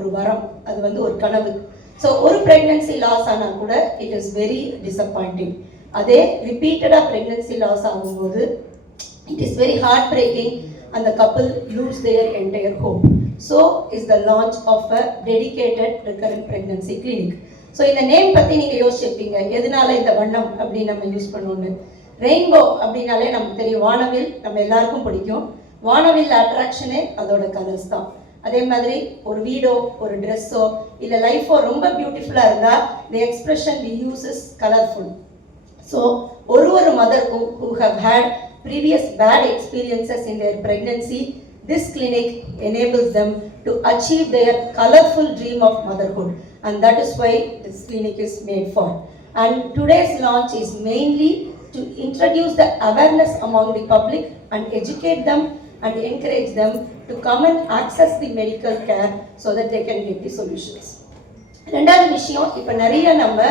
ஒரு வரம், அது வந்து ஒரு கனவு. ஸோ ஒரு ப்ரெக்னன்சி லாஸ் ஆனால் கூட இட் இஸ் வெரி டிசப்பாயிண்டிங். அதே ரிப்பீட்டடாக ப்ரெக்னன்சி லாஸ் ஆகும்போது it is very heartbreaking and the couple lose their entire hope. So is the launch of a dedicated recurrent pregnancy clinic. So இந்த name பற்றி நீங்கள் யோசிச்சிருப்பீங்க, எதனால இந்த வண்ணம் அப்படின்னு நம்ம யூஸ் பண்ணோன்னு. ரெயின்போ அப்படின்னாலே நமக்கு தெரியும், வானவில் நம்ம எல்லாருக்கும் பிடிக்கும். வானவில் அட்ராக்ஷனே அதோட கலர்ஸ் தான். அதே மாதிரி ஒரு வீடோ ஒரு ட்ரெஸ்ஸோ இல்லை லைஃபோ ரொம்ப பியூட்டிஃபுல்லாக இருந்தால் the expression we use is colourful. So ஒரு மதருக்கும் who have had previous bad experiences in their pregnancy, this clinic enables them to achieve their colorful dream of motherhood, and that is why this clinic is made for. And today's launch is mainly to introduce the awareness among the public and educate them and encourage them to come and access the medical care so that they can get the solutions. ரெண்டாவது விஷயம், இப்போ நிறைய நம்ம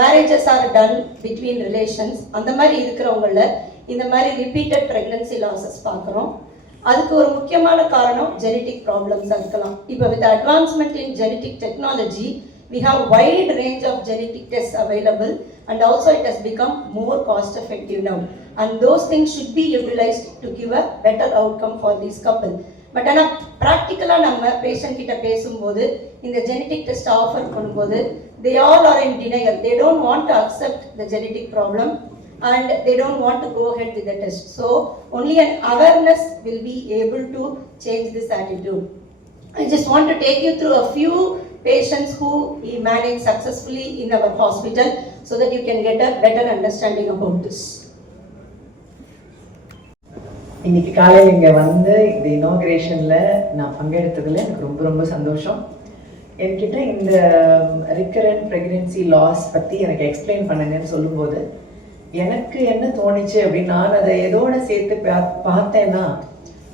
marriages are done between relations, அந்த மாதிரி இருக்கிறவங்கள இந்த மாதிரி ரிப்பீட்டட் ப்ரெக்னன்சி லாஸஸ் பார்க்குறோம். அதுக்கு ஒரு முக்கியமான காரணம் ஜெனட்டிக் ப்ராப்ளம்ஸாக இருக்கலாம். இப்போ with advancement in genetic technology we have wide range of genetic tests available, and also it has become more cost effective now, and those things should be utilized to give a better outcome for this couple. But ஆனால் ப்ராக்டிக்கலாக நம்ம patient கிட்ட பேசும்போது இந்த genetic test offer பண்ணும்போது they all are in denial. They don't want to accept the genetic problem and they don't want to go ahead with the test. So only an awareness will be able to change this attitude. I just want to take you through a few patients who we manage successfully in our hospital so that you can get a better understanding about this. இன்னைக்கு காலையில் இங்கே வந்து இந்த இனாகிரேஷனில் நான் பங்கெடுத்ததில் எனக்கு ரொம்ப ரொம்ப சந்தோஷம். என்கிட்ட இந்த ரிக்கரண்ட் ப்ரெக்னென்சி லாஸ் பற்றி எனக்கு எக்ஸ்பிளைன் பண்ணுங்கன்னு சொல்லும்போது எனக்கு என்ன தோணுச்சு அப்படின்னு நான் அதை எதோட சேர்த்து பார்த்தேன்னா,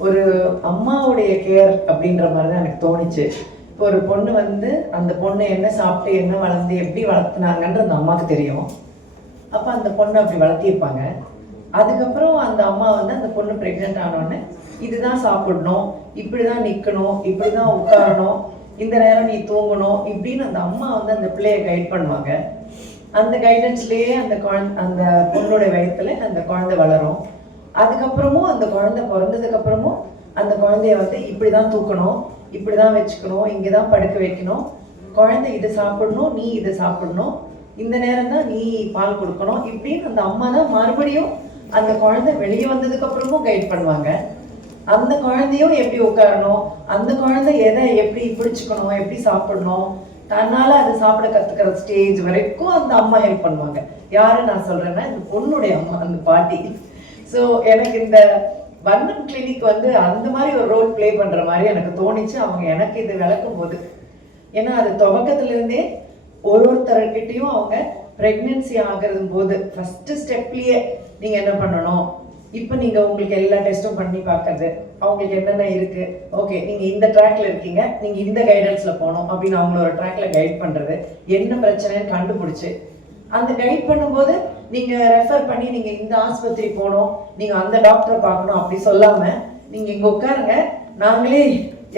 ஒரு அம்மாவுடைய கேர் அப்படின்ற மாதிரி தான் எனக்கு தோணுச்சு. இப்போ ஒரு பொண்ணு வந்து அந்த பொண்ணு என்ன சாப்பிட்டு என்ன வளர்ந்து எப்படி வளர்த்துனாங்கன்ற அந்த அம்மாவுக்கு தெரியும். அப்போ அந்த பொண்ணு அப்படி வளர்த்திருப்பாங்க. அதுக்கப்புறம் அந்த அம்மா வந்து அந்த பொண்ணு ப்ரெக்னென்ட் ஆனோடனே இதுதான் சாப்பிடணும், இப்படி தான் நிற்கணும், இப்படி தான் உட்காரணும், இந்த நேரம் நீ தூங்கணும் இப்படின்னு அந்த அம்மா வந்து அந்த பிள்ளையை கைட் பண்ணுவாங்க. அந்த கைடன்ஸ்லேயே அந்த அந்த பொண்ணோட வயத்துல அந்த குழந்தை வளரும். அதுக்கப்புறமும் அந்த குழந்தை பிறந்ததுக்கப்புறமும் அந்த குழந்தைய வந்து இப்படி தான் தூக்கணும், இப்படி தான் வச்சுக்கணும், இங்கே தான் படுக்க வைக்கணும், குழந்தை இதை சாப்பிடணும், நீ இதை சாப்பிடணும், இந்த நேரம் தான் நீ பால் கொடுக்கணும் இப்படின்னு அந்த அம்மா தான் மறுபடியும் அந்த குழந்தை வெளியே வந்ததுக்கப்புறமும் கைட் பண்ணுவாங்க. அந்த குழந்தையும் எப்படி உட்காரணும், அந்த குழந்தை எதை எப்படி பிடிச்சிக்கணும், எப்படி சாப்பிடணும், தன்னால அதை சாப்பிட கற்றுக்கிற ஸ்டேஜ் வரைக்கும் அந்த அம்மா ஹெல்ப் பண்ணுவாங்க. யாரு நான் சொல்றேன்னா இந்த பொண்ணுடைய அம்மா, அந்த பாட்டி. ஸோ எனக்கு இந்த வண்ணம் கிளினிக் வந்து அந்த மாதிரி ஒரு ரோல் பிளே பண்ற மாதிரி எனக்கு தோணிச்சு அவங்க எனக்கு இது விளக்கும் போது. ஏன்னா அது துவக்கத்துலேருந்தே ஒருத்தர்கிட்டையும் அவங்க ப்ரெக்னென்சி ஆகிறது போது ஃபர்ஸ்ட் ஸ்டெப்லேயே நீங்கள் என்ன பண்ணணும், இப்போ நீங்கள் உங்களுக்கு எல்லா டெஸ்ட்டும் பண்ணி பார்க்கறது, அவங்களுக்கு என்னென்ன இருக்குது, ஓகே நீங்கள் இந்த ட்ராக்ல இருக்கீங்க, நீங்கள் இந்த கைடன்ஸில் போகணும் அப்படின்னு அவங்கள ஒரு ட்ராக்ல கைட் பண்ணுறது, என்ன பிரச்சனைன்னு கண்டுபிடிச்சி அந்த கைட் பண்ணும்போது நீங்கள் ரெஃபர் பண்ணி நீங்கள் இந்த ஆஸ்பத்திரி போகணும், நீங்கள் அந்த டாக்டரை பார்க்கணும் அப்படி சொல்லாமல் நீங்கள் இங்கே உட்காருங்க, நாங்களே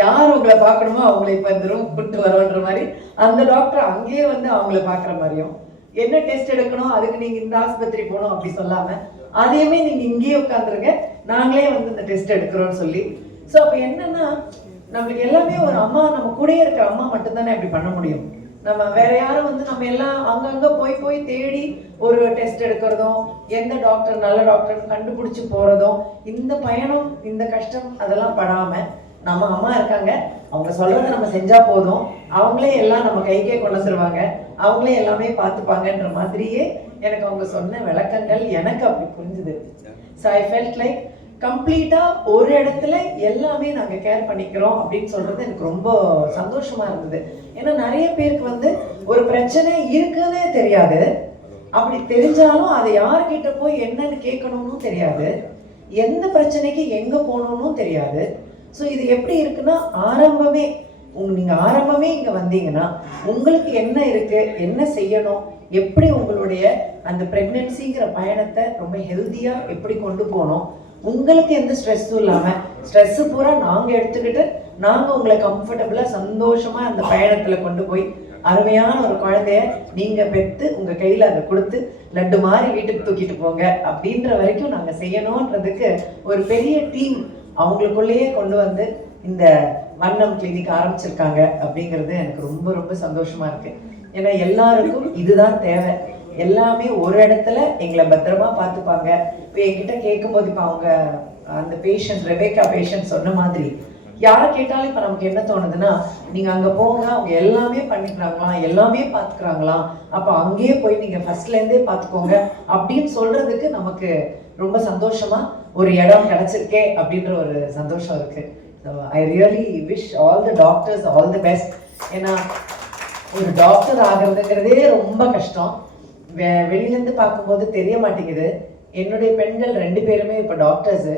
யார் உங்களை பார்க்கணுமோ அவங்கள இப்போ இந்த ரூம் கூப்பிட்டு வரோன்ற மாதிரி அந்த டாக்டர் அங்கேயே வந்து அவங்கள பார்க்குற மாதிரியும், என்ன டெஸ்ட் எடுக்கணும் அதுக்கு நீங்கள் இந்த ஆஸ்பத்திரி போகணும் அப்படி சொல்லாமல் அதையுமே நீங்கள் இங்கேயே உட்காந்துருங்க, நாங்களே வந்து இந்த டெஸ்ட் எடுக்கிறோன்னு சொல்லி. ஸோ அப்போ என்னன்னா நம்மளுக்கு எல்லாமே ஒரு அம்மா, நம்ம கூடயே இருக்கிற அம்மா மட்டும்தானே அப்படி பண்ண முடியும். நம்ம வேற யாரும் வந்து நம்ம எல்லாம் அங்கங்கே போய் தேடி ஒரு டெஸ்ட் எடுக்கிறதும் எந்த டாக்டர் நல்ல டாக்டர் கண்டுபிடிச்சி போகிறதும் இந்த பயணம் இந்த கஷ்டம் அதெல்லாம் படாமல் நம்ம அம்மா இருக்காங்க, அவங்க சொல்றதை நம்ம செஞ்சா போதும், அவங்களே எல்லாம் நம்ம கைக்கே கொண்டு வந்துருவாங்க, அவங்களே எல்லாமே பார்த்துப்பாங்கன்ற மாதிரியே எனக்கு அவங்க சொன்ன விளக்கங்கள் எனக்கு அப்படி புரிஞ்சுது. ஸோ ஐ ஃபெல்ட் லைக் கம்ப்ளீட்டா ஒரு இடத்துல எல்லாமே நாங்கள் கேர் பண்ணிக்கிறோம் அப்படின்னு சொல்றது எனக்கு ரொம்ப சந்தோஷமா இருந்தது. ஏன்னா நிறைய பேருக்கு வந்து ஒரு பிரச்சனை இருக்குன்னே தெரியாது, அப்படி தெரிஞ்சாலும் அதை யார்கிட்ட போய் என்னன்னு கேட்கணும்னு தெரியாது, எந்த பிரச்சனைக்கு எங்க போகணும்னு தெரியாது. ஸோ இது எப்படி இருக்குன்னா நீங்கள் ஆரம்பமே இங்கே வந்தீங்கன்னா உங்களுக்கு என்ன இருக்கு, என்ன செய்யணும், எப்படி உங்களுடைய அந்த ப்ரெக்னென்சிங்கிற பயணத்தை ரொம்ப ஹெல்த்தியாக எப்படி கொண்டு போகணும், உங்களுக்கு எந்த ஸ்ட்ரெஸ்ஸும் இல்லாமல் ஸ்ட்ரெஸ்ஸு பூரா நாங்கள் எடுத்துக்கிட்டு நாங்கள் உங்களை கம்ஃபர்டபுளாக சந்தோஷமாக அந்த பயணத்தில் கொண்டு போய் அருமையான ஒரு குழந்தைய நீங்கள் பெற்று உங்கள் கையில் அதை கொடுத்து லட்டு மாதிரி வீட்டுக்கு தூக்கிட்டு போங்க அப்படின்ற வரைக்கும் நாங்கள் செய்யணுன்றதுக்கு ஒரு பெரிய டீம் அவங்களுக்குள்ளேயே கொண்டு வந்து இந்த வண்ணம் கிளினிக் ஆரம்பிச்சிருக்காங்க அப்படிங்கிறது எனக்கு ரொம்ப ரொம்ப சந்தோஷமா இருக்கு. ஏன்னா எல்லாருக்கும் இதுதான் தேவை. எல்லாமே ஒரு இடத்துல எங்களை பத்திரமா பார்த்துப்பாங்க. இப்போ என்கிட்ட கேட்கும்போது இப்போ அவங்க அந்த பேஷண்ட் ரெபேக்கா பேஷண்ட் சொன்ன மாதிரி யாரை கேட்டாலும் இப்போ நமக்கு என்ன தோணுதுன்னா, நீங்கள் அங்கே போங்க, அவங்க எல்லாமே பண்ணிக்கிறாங்களாம், எல்லாமே பார்த்துக்கிறாங்களாம், அப்போ அங்கேயே போய் நீங்கள் ஃபர்ஸ்ட்லேருந்தே பார்த்துக்கோங்க அப்படின்னு சொல்கிறதுக்கு நமக்கு ரொம்ப சந்தோஷமா ஒரு இடம் கிடச்சிருக்கே அப்படின்ற ஒரு சந்தோஷம் இருக்குது. So I really wish all the doctors all the best. ஏன்னா ஒரு டாக்டர் ஆகிறதுங்கிறதே ரொம்ப கஷ்டம். வெளியிலேருந்து பார்க்கும்போது தெரிய மாட்டேங்குது. என்னுடைய பெண்கள் 2 பேருமே இப்போ டாக்டர்ஸு.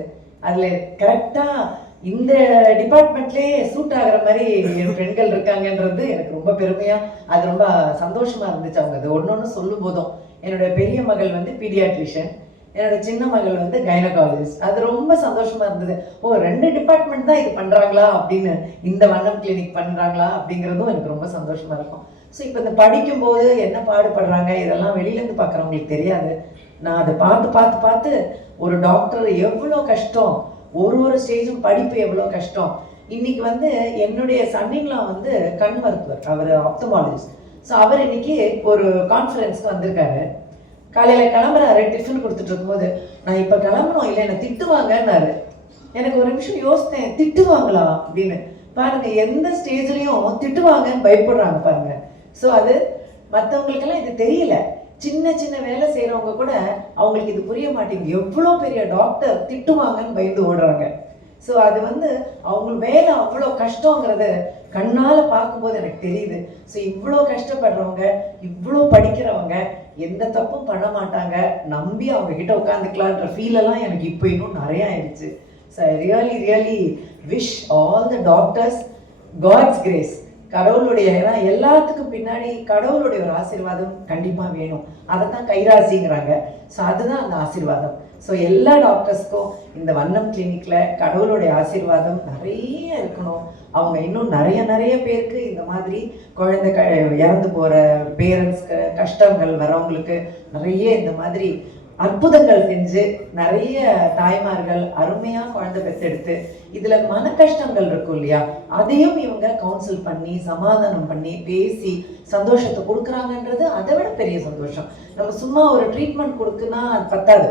அதில் கரெக்டாக இந்த டிபார்ட்மெண்ட்லேயே சூட் ஆகிற மாதிரி என் பெண்கள் இருக்காங்கன்றது எனக்கு ரொம்ப பெருமையாக, அது ரொம்ப சந்தோஷமாக இருந்துச்சு. அவங்க அது ஒன்று சொல்லும் போதும். என்னுடைய பெரிய மகள் வந்து பீடியாட்ரிஷியன், என்னோட சின்ன மகள் வந்து கைனகாலஜிஸ்ட். அது ரொம்ப சந்தோஷமா இருந்தது. ஓ 2 டிபார்ட்மெண்ட் தான் இது பண்றாங்களா அப்படின்னு, இந்த வண்ணம் கிளினிக் பண்றாங்களா அப்படிங்கிறதும் எனக்கு ரொம்ப சந்தோஷமா இருக்கும். ஸோ இப்போ இந்த படிக்கும்போது என்ன பாடுபடுறாங்க இதெல்லாம் வெளியிலேருந்து பார்க்குறவங்களுக்கு தெரியாது. நான் அதை பார்த்து பார்த்து பார்த்து ஒரு டாக்டர் எவ்வளோ கஷ்டம், ஒரு ஸ்டேஜும் படிப்பு எவ்வளோ கஷ்டம். இன்னைக்கு வந்து என்னுடைய சன்னின்லா வந்து கண் மருத்துவர், அவர் ஆப்தமாலஜிஸ்ட். ஸோ அவர் இன்னைக்கு ஒரு கான்ஃபரன்ஸ்க்கு வந்திருக்காரு. காலையில் கிளம்புறாரு, டிஃபன் கொடுத்துட்டு இருக்கும்போது நான் இப்போ கிளம்பணும், இல்லை என்னை திட்டுவாங்கன்னாரு. எனக்கு ஒரு நிமிஷம் யோசித்தேன், திட்டுவாங்களா அப்படின்னு. பாருங்க, எந்த ஸ்டேஜ்லையும் திட்டுவாங்கன்னு பயப்படுறாங்க பாருங்க. ஸோ அது மற்றவங்களுக்கெல்லாம் இது தெரியல. சின்ன சின்ன வேலை செய்கிறவங்க கூட அவங்களுக்கு இது புரிய மாட்டேங்குது. எவ்வளோ பெரிய டாக்டர் திட்டுவாங்கன்னு பயந்து ஓடுறாங்க. ஸோ அது வந்து அவங்க வேலை அவ்வளோ கஷ்டங்கிறது கண்ணால் பார்க்கும்போது எனக்கு தெரியுது. ஸோ இவ்வளோ கஷ்டப்படுறவங்க, இவ்வளோ படிக்கிறவங்க எந்த தப்பும் பண்ண மாட்டாங்க, நம்பி அவங்க கிட்ட உட்காந்துக்கலான்ற ஃபீலெல்லாம் எனக்கு இப்போ இன்னும் நிறைய ஆயிடுச்சு. So I really wish all the doctors God's grace. கடவுளுடைய, ஏன்னா எல்லாத்துக்கும் பின்னாடி கடவுளுடைய ஒரு ஆசீர்வாதம் கண்டிப்பாக வேணும். அதை தான் கைராசிங்கிறாங்க. ஸோ அதுதான் அந்த ஆசீர்வாதம். ஸோ எல்லா டாக்டர்ஸ்க்கும் இந்த வண்ணம் கிளினிக்கில் கடவுளுடைய ஆசீர்வாதம் நிறைய இருக்கணும். அவங்க இன்னும் நிறைய பேருக்கு இந்த மாதிரி குழந்தை இறந்து போகிற பேரண்ட்ஸ்க்கு, கஷ்டங்கள் வரவங்களுக்கு நிறைய இந்த மாதிரி அற்புதங்கள் செஞ்சு நிறைய தாய்மார்கள் அருமையாக குழந்தை பெற்றெடுத்து இதில் மன கஷ்டங்கள் இருக்கும் இல்லையா, அதையும் இவங்க கவுன்சில் பண்ணி சமாதானம் பண்ணி பேசி சந்தோஷத்தை கொடுக்குறாங்கன்றது அதை விட பெரிய சந்தோஷம். நம்ம சும்மா ஒரு ட்ரீட்மெண்ட் கொடுக்குன்னா அது பத்தாது.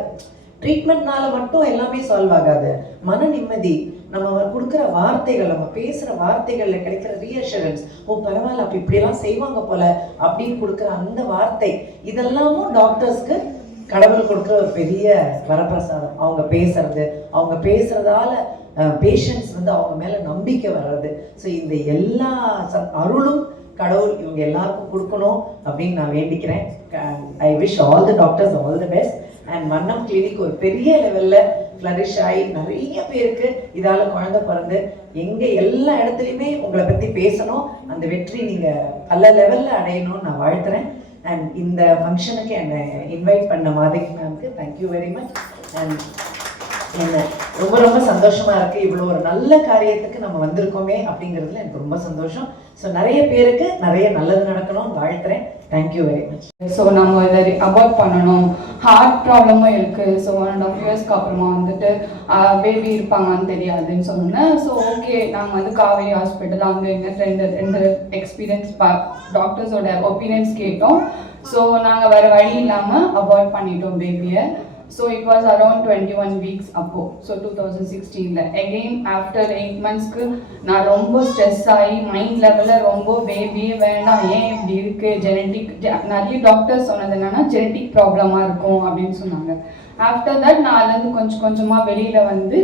ட்ரீட்மெண்ட்னால மட்டும் எல்லாமே சால்வ் ஆகாது. மன நிம்மதி, நம்ம கொடுக்குற வார்த்தைகள், நம்ம பேசுகிற வார்த்தைகளில் கிடைக்கிற ரீஅஷூரன்ஸ், ஓ பரவாயில்ல அப்போ இப்படியெல்லாம் செய்வாங்க போல அப்படின்னு கொடுக்குற அந்த வார்த்தை, இதெல்லாமும் டாக்டர்ஸ்க்கு கடவுள் கொடுக்குற ஒரு பெரிய வரப்பிரசாதம். அவங்க பேசுறது, அவங்க பேசுறதால பேஷண்ட்ஸ் வந்து அவங்க மேலே நம்பிக்கை வர்றது. ஸோ இந்த எல்லா அருளும் கடவுள் இவங்க எல்லாருக்கும் கொடுக்கணும் அப்படின்னு நான் வேண்டிக்கிறேன். I wish all the doctors all the best. And வண்ணம் கிளினிக் ஒரு பெரிய லெவலில் ஃப்ளரிஷ் ஆகி நிறைய பேருக்கு இதால் குழந்தை பிறந்து எங்கே எல்லா இடத்துலையுமே உங்களை பற்றி பேசணும், அந்த வெற்றி நீங்கள் பல லெவலில் அடையணும்னு நான் வாழ்த்துறேன். அண்ட் இந்த ஃபங்க்ஷனுக்கு என்னை இன்வைட் பண்ண மாதவி மேம்க்கு தேங்க்யூ வெரி மச். அண்ட் என்ன ரொம்ப சந்தோஷமாக இருக்குது. இவ்வளோ ஒரு நல்ல காரியத்துக்கு நம்ம வந்திருக்கோமே அப்படிங்கிறதுல எனக்கு ரொம்ப சந்தோஷம். ஸோ நிறைய பேருக்கு நிறைய நல்லது நடக்கணும்னு வாழ்த்துறேன். Thank you very much. ஸோ நம்ம இதை அவாய்ட் பண்ணணும். ஹார்ட் ப்ராப்ளமும் இருக்குது. ஸோ 1.5 இயர்ஸ்க்கு அப்புறமா வந்துட்டு பேபி இருப்பாங்கன்னு தெரியாதுன்னு சொன்னேன். ஸோ ஓகே, நாங்கள் வந்து காவேரி ஹாஸ்பிட்டல் அங்கே இங்கே ரெண்டு எக்ஸ்பீரியன்ஸ் டாக்டர்ஸோட ஒப்பீனியன்ஸ் கேட்டோம். ஸோ நாங்கள் வேறு வழி இல்லாமல் அவாய்ட் பண்ணிட்டோம் பேபியை. So it was around 21 weeks அப்போ. So 2016 again after 8 months நான் ரொம்ப ஸ்ட்ரெஸ் ஆகி மைண்ட் லெவலில் ரொம்ப பேபியே வேண்டாம், ஏன் இப்படி இருக்கு, ஜெனட்டிக், நிறைய டாக்டர்ஸ் சொன்னது என்னன்னா ஜெனட்டிக் ப்ராப்ளமாக இருக்கும் அப்படின்னு சொன்னாங்க. ஆஃப்டர் தட் நான் அதுலேருந்து கொஞ்சமாக வெளியில் வந்து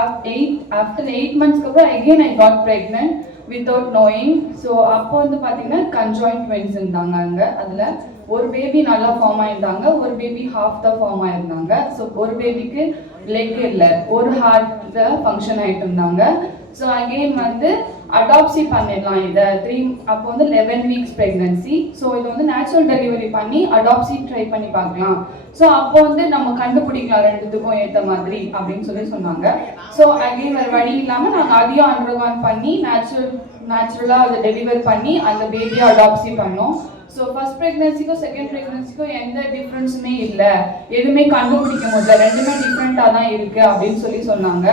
ஆஃப்டர் 8 monthsக்கு அப்புறம் again I got pregnant without knowing. So அப்போ வந்து பார்த்தீங்கன்னா conjoined twins இருந்தாங்க அங்கே. அதில் ஒரு பேபி நல்லா ஃபார்ம் ஆயிருந்தாங்க, ஒரு பேபி ஹாஃப் தான் ஃபார்ம் ஆயிருந்தாங்க. ஸோ ஒரு பேபிக்கு லெக் இல்லை, ஒரு ஹார்ட்டில் ஃபங்க்ஷன் ஆகிட்டு இருந்தாங்க. ஸோ அகெயின் வந்து அடாப்சி பண்ணிடலாம் இதை அப்போ வந்து 11 வீக்ஸ் ப்ரெக்னன்சி. ஸோ இது வந்து நேச்சுரல் டெலிவரி பண்ணி அடாப்சி ட்ரை பண்ணி பார்க்கலாம். ஸோ அப்போ வந்து நம்ம கண்டுபிடிக்கலாம் ரெண்டுத்துக்கும் ஏற்ற மாதிரி அப்படின்னு சொன்னாங்க. ஸோ அகைன் வேறு வழி இல்லாமல் நாங்கள் அதையும் அண்டர்கான் பண்ணி நேச்சுரலாக அதை டெலிவர் பண்ணி அந்த பேபியை அடாப்சி பண்ணோம். ஸோ ஃபர்ஸ்ட் ப்ரெக்னன்சிக்கும் செகண்ட் ப்ரெக்னன்சிக்கும் எந்த டிஃப்ரென்ஸுமே இல்லை, எதுவுமே கண்டுபிடிக்க முடியல, ரெண்டுமே டிஃப்ரெண்ட்டாக தான் இருக்குது அப்படின்னு சொன்னாங்க.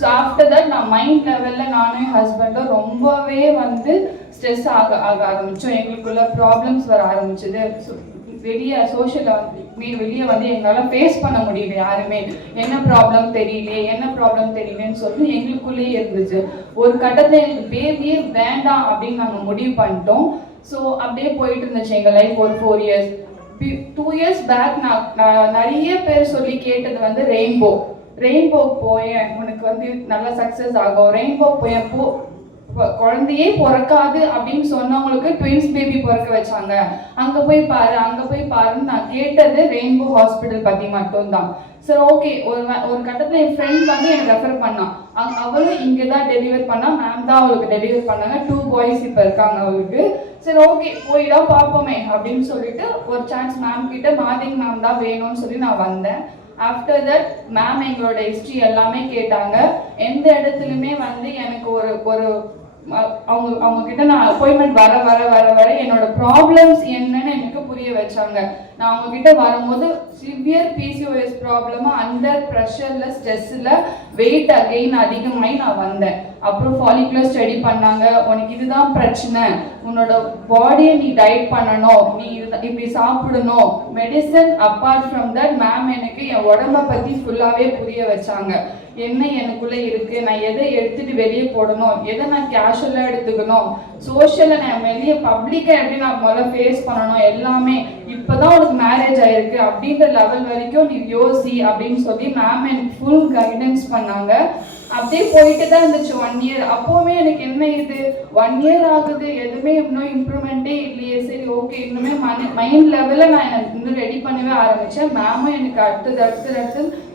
ஸோ ஆஃப்டர் தட் நான் மைண்ட் லெவலில் நானும் என் ஹஸ்பண்டும் ரொம்பவே வந்து ஸ்ட்ரெஸ் ஆக ஆரம்பித்தோம். எங்களுக்குள்ள ப்ராப்ளம்ஸ் வர ஆரம்பிச்சது. வெளியே வெளியே வந்து எங்களால் ஃபேஸ் பண்ண முடியல, யாருமே என்ன ப்ராப்ளம் தெரியலேன்னு சொல்லி எங்களுக்குள்ளேயே இருந்துச்சு. ஒரு கட்டத்தில் எங்களுக்கு பேபியே வேண்டாம் அப்படின்னு நாங்கள் முடிவு பண்ணிட்டோம். ஸோ அப்படியே போயிட்டு இருந்துச்சு எங்கள் லைஃப் ஒரு 4 years. 2 years பேக் நான் நிறைய பேர் சொல்லி கேட்டது வந்து ரெயின்போ போயேன், உனக்கு வந்து நல்லா சக்ஸஸ் ஆகும், ரெயின்போ போயேன், குழந்தையே பிறக்காது அப்படின்னு சொன்னவங்களுக்கு ட்வின்ஸ் பேபி பிறக்க வச்சாங்க, அங்கே போய் பாருன்னு நான் கேட்டது ரெயின்போ ஹாஸ்பிட்டல் பற்றி மட்டும்தான். சரி ஓகே, ஒரு கட்டத்தில் என் ஃப்ரெண்ட் வந்து எனக்கு ரெஃபர் பண்ணான். அவளும் இங்கே தான் டெலிவர் பண்ணா, மேம் தான் அவளுக்கு டெலிவர் பண்ணாங்க. 2 boys இப்போ இருக்காங்க அவளுக்கு. சரி ஓகே போய் தான் பார்ப்போமே அப்படின்னு சொல்லிட்டு ஒரு சான்ஸ் மேம் கிட்ட மார்னிங் மேம் தான் வேணும்னு சொல்லி நான் வந்தேன். ஆஃப்டர் தட் மேம் எங்களோட ஹிஸ்ட்ரி எல்லாமே கேட்டாங்க. எந்த இடத்துலையுமே வந்து எனக்கு ஒரு அவங்க கிட்ட நான் அப்பாயின்மெண்ட் வர என்னோட ப்ராப்ளம்ஸ் என்னன்னு எனக்கு புரிய வச்சாங்க. நான் அவங்க கிட்ட வரும்போது சிவியர் பிசிஓஎஸ் ப்ராப்ளமா அண்டர் ப்ரெஷர்ல ஸ்ட்ரெஸ்ல வெயிட் அகெயின் அதிகமாகி நான் வந்தேன். அப்புறம் ஃபாலிகுலர் ஸ்டடி பண்ணாங்க. உனக்கு இதுதான் பிரச்சனை, உன்னோட பாடியை நீ டயட் பண்ணணும், நீ இப்படி சாப்பிடணும், medicine. Apart from that ma'am எனக்கு என் உடம்ப பத்தி ஃபுல்லாவே புரிய வச்சாங்க. என்ன எனக்குள்ள இருக்கு, நான் எதை எடுத்துட்டு வெளியே போடணும், எதை நான் கேஷுவலா எடுத்துக்கணும், சோஷியலை நான் வெளியே பப்ளிக்கா எப்படி நான் முதல்ல ஃபேஸ் பண்ணணும், எல்லாமே இப்பதான் உனக்கு மேரேஜ் ஆயிருக்கு அப்படின்ற லெவல் வரைக்கும் நீ யோசி அப்படின்னு சொல்லி மேம் எனக்கு ஃபுல் கைடன்ஸ் பண்ணாங்க. அப்படியே போயிட்டு தான் இருந்துச்சு 1 year. அப்போவுமே எனக்கு என்ன இது 1 year ஆகுது, எதுவுமே இன்னும் இம்ப்ரூவ்மெண்ட்டே இல்லையே. சரி ஓகே, இன்னுமே மைண்ட் லெவலில் நான் எனக்கு இன்னும் ரெடி பண்ணவே ஆரம்பித்தேன். மேமும் எனக்கு அடுத்தது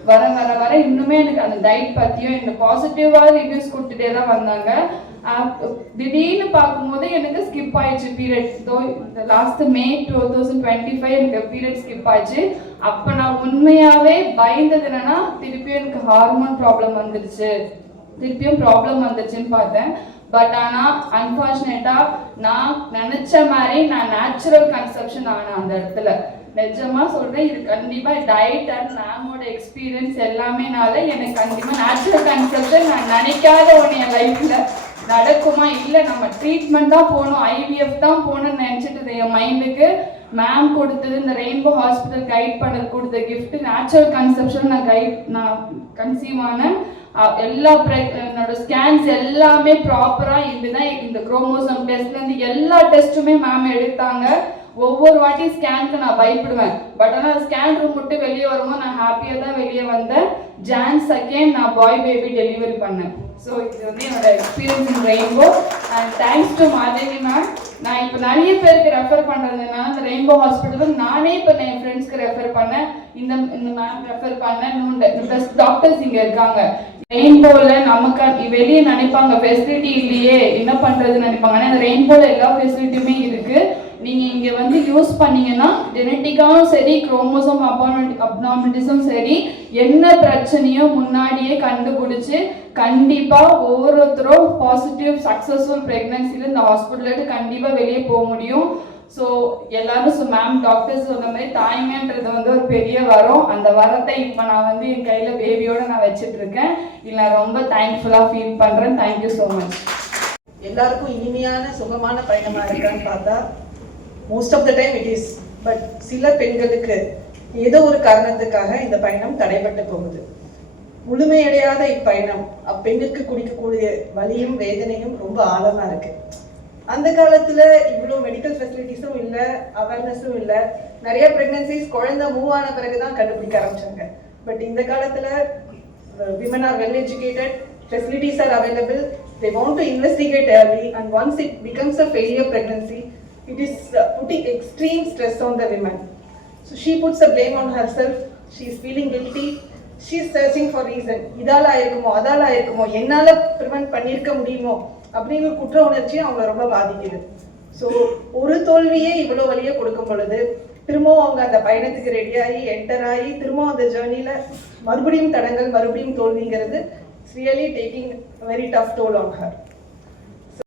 வர இன்னுமே எனக்கு அந்த டயட் பற்றியும் எனக்கு பாசிட்டிவாக ரிவ்யூஸ் கொடுத்துட்டே தான் வந்தாங்க. திடீர்னு பார்க்கும்போது எனக்கு ஸ்கிப் ஆயிடுச்சு பீரியட். இந்த லாஸ்ட் May 2025 எனக்கு பீரியட் ஸ்கிப் ஆயிடுச்சு. அப்போ நான் உண்மையாகவே பயந்தது என்னன்னா திருப்பியும் எனக்கு ஹார்மோன் ப்ராப்ளம் வந்துருச்சுன்னு பார்த்தேன். பட் ஆனால் அன்ஃபார்ச்சுனேட்டாக நான் நினச்ச மாதிரி நான் நேச்சுரல் கன்செப்ஷன் ஆனேன் அந்த இடத்துல. நிஜமா சொல்கிறேன், இது கண்டிப்பாக டயட் அண்ட் மேமோட எக்ஸ்பீரியன்ஸ் எல்லாமேனால எனக்கு கண்டிப்பாக நேச்சுரல் கன்செப்ஷன் நான் நினைக்காத ஒன்று என் லைஃப்பில் நடக்குமா, இல்லை நம்ம ட்ரீட்மெண்ட் தான் போகணும், IVF தான் போகணும்னு நினச்சிட்டு என் மைண்டுக்கு மேம் கொடுத்தது, இந்த ரெயின்போ ஹாஸ்பிட்டல் கைட் பண்ணது கொடுத்த கிஃப்ட் நேச்சுரல் கன்செப்ஷன் நான் கன்சீவ் ஆனேன். எல்லா என்னோட ஸ்கேன்ஸ் எல்லாமே ப்ராப்பராக இதுதான். இந்த குரோமோசோம் டெஸ்ட்லேருந்து எல்லா டெஸ்ட்டுமே மேம் எடுத்தாங்க. ஒவ்வொரு வாட்டி ஸ்கேனுக்கு நான் பயப்படுவேன். பட் ஆனால் ஸ்கேன் ரூம் விட்டு வெளியே வரும்போது நான் ஹாப்பியாக தான் வெளியே வந்தேன். Jan 2 நான் பாய் பேபி டெலிவரி பண்ணேன். ஸோ இது வந்து என்னோட experience in rainbow. And thanks to Madhavi ma'am. நான் இப்போ நிறைய பேருக்கு ரெஃபர் பண்ணுறதுனா இந்த ரெயின்போ ஹாஸ்பிட்டலுக்கு நானே இப்போ என் ஃப்ரெண்ட்ஸ்க்கு ரெஃபர் பண்ணேன். இந்த மேம் ரெஃபர் பண்ணேன். பெஸ்ட் டாக்டர்ஸ் இங்கே இருக்காங்க. ரெயின்போவில் நமக்கு வெளியே நினைப்பாங்க ஃபெசிலிட்டி இல்லையே என்ன பண்ணுறதுன்னு நினைப்பாங்க. ஆனால் இந்த ரெயின்போவில் எல்லா ஃபெசிலிட்டியுமே இருக்குது. நீங்கள் இங்கே வந்து யூஸ் பண்ணீங்கன்னா ஜெனட்டிக்காவும் சரி, குரோமோசோம் அப்நார்மலிட்டிஸும் சரி, என்ன பிரச்சனையோ முன்னாடியே கண்டுபிடிச்சி கண்டிப்பாக ஒவ்வொருத்தரும் பாசிட்டிவ் சக்ஸஸ்ஃபுல் ப்ரெக்னன்சியில் இந்த ஹாஸ்பிட்டலுக்கு கண்டிப்பாக வெளியே போக முடியும். ஸோ எல்லாரும் மேம் டாக்டர்ஸ் சொன்ன மாதிரி தாய்மைன்றது வந்து ஒரு பெரிய வரம். அந்த வரத்தை இப்போ நான் வந்து என் கையில் பேபியோட நான் வச்சுட்டு இருக்கேன். இல்லை நான் ரொம்ப தேங்க்ஃபுல்லாக ஃபீல் பண்ணுறேன். Thank you so much. எல்லாருக்கும் இனிமையான சுகமான பயணமாக இருக்கான்னு பார்த்தா most of the time it is. But சில பெண்களுக்கு ஏதோ ஒரு காரணத்துக்காக இந்த பயணம் தடைபட்டு போகுது. முழுமையடையாத இப்பயணம் அப்பெண்ணுக்கு குடிக்கக்கூடிய வலியும் வேதனையும் ரொம்ப ஆழமா இருக்கு. அந்த காலத்துல இவ்வளோ மெடிக்கல் ஃபெசிலிட்டிஸும் இல்லை, அவேர்னஸும் இல்லை. நிறைய ப்ரெக்னன்சிஸ் குழந்தை மூவ் ஆன பிறகுதான் கண்டுபிடிக்க ஆரம்பிச்சாங்க. பட் இந்த காலத்துல women are well educated, facilities are available, they want to investigate early, and once it becomes a failure pregnancy, it is putting extreme stress on the women. So she puts the blame on herself, she is feeling guilty, she is searching for reason. இதால இருக்குமோ அதால இருக்குமோ, என்னால prevent பண்ணிருக்க முடியுமோ அப்படிங்கிற குற்ற உணர்ச்சி அவங்கள ரொம்ப பாதிக்குது. ஸோ ஒரு தோல்வியே இவ்வளோ வழியை கொடுக்கும் பொழுது திரும்பவும் அவங்க அந்த பயணத்துக்கு ரெடியாகி என்டர் ஆகி திரும்பவும் அந்த ஜேர்னியில் மறுபடியும் தடங்கள் மறுபடியும் தோல்விங்கிறது really taking very tough toll on her.